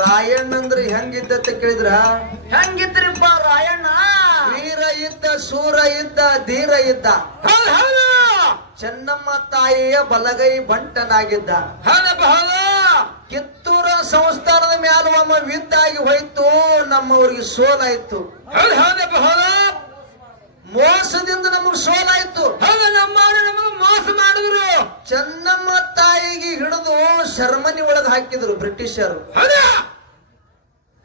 ರಾಯಣ್ಣ ಅಂದ್ರೆ ಹೆಂಗಿದ್ದ ಕೇಳಿದ್ರ? ಹೆಂಗಿದ್ರಿಪ್ಪ ರಾಯಣ್ಣ? ವೀರ ಇದ್ದ ಸೂರ ಇದ್ದ ಧೀರ ಇದ್ದ. ಚೆನ್ನಮ್ಮ ತಾಯಿಯ ಬಲಗೈ ಬಂಟನಾಗಿದ್ದ. ಕಿತ್ತೂರ ಸಂಸ್ಥಾನದ ಮ್ಯಾಲ ಒಮ್ಮ ವಿದ್ದಾಗಿ ಹೋಯ್ತು ನಮ್ಮವ್ರಿಗೆ ಸೋಲಾಯ್ತು ಮೋಸದಿಂದ ನಮಗ್ ಸೋಲಾಯ್ತು ಮೋಸ ಮಾಡಿದ್ರು. ಹಿಡಿದು ಶರ್ಮನಿ ಒಳಗೆ ಹಾಕಿದ್ರು ಬ್ರಿಟಿಷರು.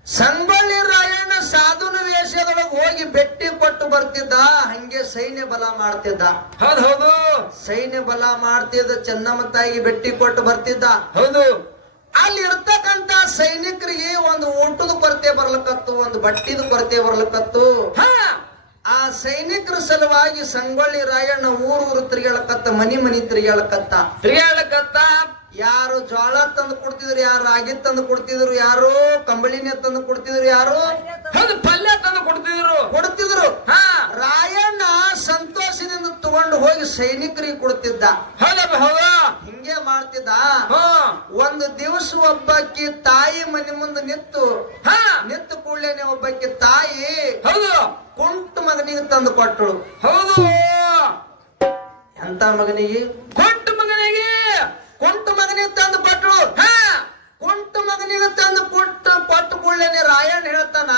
ಸಂಗೊಳ್ಳಿ ರಾಯಣ್ಣ ಸಾಧುನ ವೇಷದೊಳಗೆ ಹೋಗಿ ಬೆಟ್ಟಿ ಕೊಟ್ಟು ಬರ್ತಿದ್ದ ಹಂಗೆ ಸೈನ್ಯ ಬಲ ಮಾಡ್ತಿದ್ದ. ಹೌದು ಹೌದು. ಸೈನ್ಯ ಬಲ ಮಾಡ್ತಿದ್ದ ಚೆನ್ನಮ್ಮ ತಾಯಿ ಬೆಟ್ಟಿ ಕೊಟ್ಟು ಬರ್ತಿದ್ದ. ಹೌದು. ಅಲ್ಲಿ ಇರ್ತಕ್ಕಂತ ಸೈನಿಕರಿಗೆ ಒಂದು ಊಟದ ಕೊರತೆ ಬರ್ಲಕತ್ತು ಒಂದು ಬಟ್ಟಿದ ಕೊರತೆ ಬರ್ಲಕತ್ತು. ಆ ಸೈನಿಕರ ಸಲುವಾಗಿ ಸಂಗೊಳ್ಳಿ ರಾಯಣ್ಣ ಊರು ಊರು ತಿರುಗಾಳಕತ್ತ ಮನಿ ಮನಿ ತಿರುಗಾಳಕತ್ತ ತಿರ್ಗಾಡಕತ್ತ ಯಾರು ಜ್ವಾಳ ತಂದು ಕೊಡ್ತಿದ್ರು ಯಾರು ರಾಗಿ ತಂದು ಕೊಡ್ತಿದ್ರು ಯಾರು ಕಂಬಳಿನೇ ತಂದು ಕೊಡ್ತಿದ್ರು ಯಾರು ಪಲ್ಯ ತಂದು ಕೊಡ್ತಿದ್ರು. ಕೊಡ್ತಿದ್ರು. ಹಾ. ರಾಯಣ್ಣ ಸಂತೋಷದಿಂದ ತಗೊಂಡು ಹೋಗಿ ಸೈನಿಕರಿಗೆ ಕೊಡ್ತಿದ್ದ. ಹಿಂಗೆ ಮಾಡ್ತಿದ್ದ. ಹಾ. ಒಂದು ದಿವಸ ಒಬ್ಬಾಕಿ ತಾಯಿ ಮನೆ ಮುಂದೆ ನಿಂತು ಹಾ. ನಿಂತು ಕೂಡಲೇನೆ ಒಬ್ಬಾಕಿ ತಾಯಿ ಕುಂಟು ಕುಂಟ ಮಗನಿಗೆ ತಂದು ಕೊಟ್ಟಳು. ಹೌದು. ಎಂತ ಮಗನಿಗೆ? ಕೊಟ್ಟ ಮಗನಿಗೆ ಕುಂಟ ಮಗನಿಗೆ ತಂದು ಕೊಟ್ಟಳು ಹಾ ಕುಂಟ ಮಗನಿಗೆ ತಂದು ಕೊಟ್ಟು ಕೊಟ್ಟು ಕೂಡಲೇನೆ ರಾಯಣ್ಣ ಹೇಳ್ತಾನ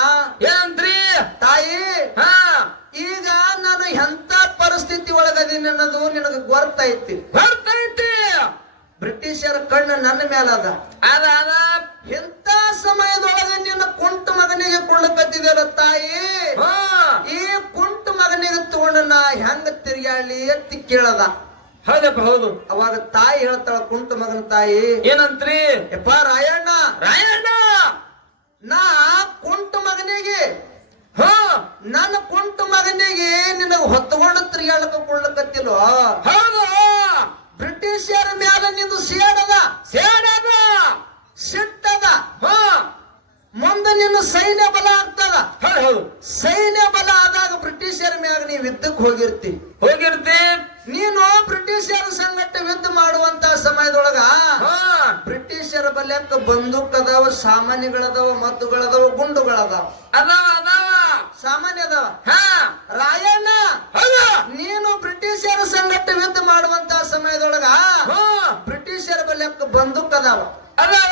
ಏನ್ರಿ ತಾಯಿ ಹಾ. ಈಗ ನಾನು ಎಂತ ಪರಿಸ್ಥಿತಿ ಒಳಗದೀನಿ ಅನ್ನೋದು ನಿನಗೆ ಗೊತ್ತೈತಿ ಗೊತ್ತೈತಿ ಬ್ರಿಟಿಷರ ಕಣ್ಣು ನನ್ನ ಮೇಲದ ಅದ. ಅದ ಎಂತ ಸಮಯದೊಳಗೆ ನಿನ್ನ ಕುಂಟ ಮಗನಿಗೆ ಕೊಳ್ಳಕತ್ತಿದೆಯಲ್ಲ ತಾಯಿ? ಈ ಕುಂಟ ಮಗನಿಗೆ ತಗೊಂಡು ನಾ ಹೆಂಗ ತಿರ್ಗಾಳಿ ಎತ್ತಿ ಕೇಳದ. ಹೌದಪ್ಪ ಹೌದು. ಅವಾಗ ತಾಯಿ ಹೇಳ್ತಾಳ ಕುಂತ ಮಗನ ತಾಯಿ ಏನಂತ್ರಿ? ಯಪ್ಪ ರಾಯಣ್ಣ. ರಾಯಣ್ಣ! ನಾ ಕುಂಟ ಮಗನಿಗೆ ಹ. ನನ್ನ ಕುಂಟ ಮಗನಿಗೆ ನಿನಗೆ ಹೊತ್ತುಕೊಂಡು ತಿರುಗಾಡಕ ಕೊಳ್ಳಕತ್ತಿಲ್ವ ಹೌದು. ಬ್ರಿಟಿಷರ ಮ್ಯಾಲ ನಿಂದು ಸೇಡದ? ಸೇಡದ. ಸಿಟ್ಟದ? ಹ. ಮುಂದೆ ನಿನ್ನ ಸೈನ್ಯ ಬಲ ಆಗ್ತದ? ಸೈನ್ಯ ಬಲ ಆದಾಗ ಬ್ರಿಟಿಷರ ಮ್ಯಾಗ ನೀವು ಯುದ್ಧಕ್ಕೆ ಹೋಗಿರ್ತಿ. ಹೋಗಿರ್ತಿ. ನೀನು ಬ್ರಿಟಿಷರ ಸಂಗಟ ಯುದ್ಧ ಮಾಡುವಂತ ಸಮಯದೊಳಗ ಹಾ. ಬ್ರಿಟಿಷರ ಬಲ್ಯಕ್ಕ ಬಂದೂಕ್ ಅದಾವ ಸಾಮಾನ್ಯಗಳದಾವ ಮದ್ದುಗಳದಾವ ಗುಂಡುಗಳದಾವ. ಅದಾವ ಅದಾವ. ಸಾಮಾನ್ಯ ಅದಾವ. ಹಾ. ರಾಯಣ್ಣ ನೀನು ಬ್ರಿಟಿಷರ ಸಂಗಟ ಯುದ್ಧ ಮಾಡುವಂತ ಸಮಯದೊಳಗ ಹಾ. ಬ್ರಿಟಿಷರ ಬಲ್ಯಕ್ಕ ಬಂದೂಕ್ ಅದಾವ ಅದಾವ.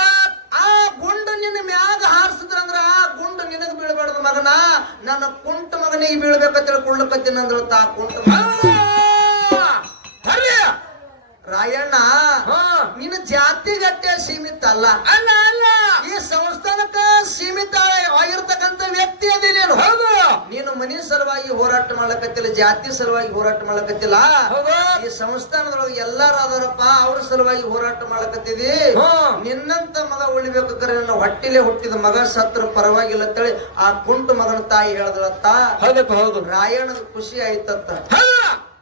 ಆ ಗುಂಡು ನಿನ್ನ ಮ್ಯಾಗ ಹಾರಿಸಿದ್ರಂದ್ರ ಆ ಗುಂಡು ನಿನಗ ಬೀಳ್ಬಾರ್ದು ಮಗನ. ನನ್ನ ಕುಂಟ ಮಗನಿಗೆ ಬೀಳ್ಬೇಕಂತ ಹೇಳಿ ಕುಳ್ಳಕತ್ತಿನಂದ್ರ ತಾ ಕುಂಟು ಮಗ. ರಾಯಣ್ಣ ನಿನ್ನ ಜಾತಿಗಟ್ಟೆ ಸೀಮಿತ ಅಲ್ಲ. ಅಲ್ಲ ಅಲ್ಲ. ಈ ಸಂಸ್ಥಾನಕ್ಕ ಸೀಮಿತ ಆಗಿರ್ತಕ್ಕಂಥ ವ್ಯಕ್ತಿ ಅದೇ ನೀನು. ಹೌದು. ನೀನು ಮನೆ ಸಲುವಾಗಿ ಹೋರಾಟ ಮಾಡಕತ್ತಿಲ್ಲ ಜಾತಿ ಸಲುವಾಗಿ ಹೋರಾಟ ಮಾಡಕತ್ತಿಲ್ಲ ಈ ಸಂಸ್ಥಾನದೊಳಗೆ ಎಲ್ಲಾರು ಅದಾರಪ್ಪ ಅವ್ರ ಸಲುವಾಗಿ ಹೋರಾಟ ಮಾಡ್ಲಕತ್ತಿದಿ. ಹ್ಮ್. ನಿನ್ನಂತ ಮಗ ಉಳಿಬೇಕಾದ್ರೆ ನನ್ನ ಹೊಟ್ಟಿಲೆ ಹುಟ್ಟಿದ ಮಗ ಸತ್ರ ಪರವಾಗಿಲ್ಲ ಅಂತೇಳಿ ಆ ಕುಂಟು ಮಗನ ತಾಯಿ ಹೇಳದ್ರತ್ತ ಹೌದಪ್ಪ ಹೌದು. ರಾಯಣದ ಖುಷಿ ಆಯ್ತಂತ.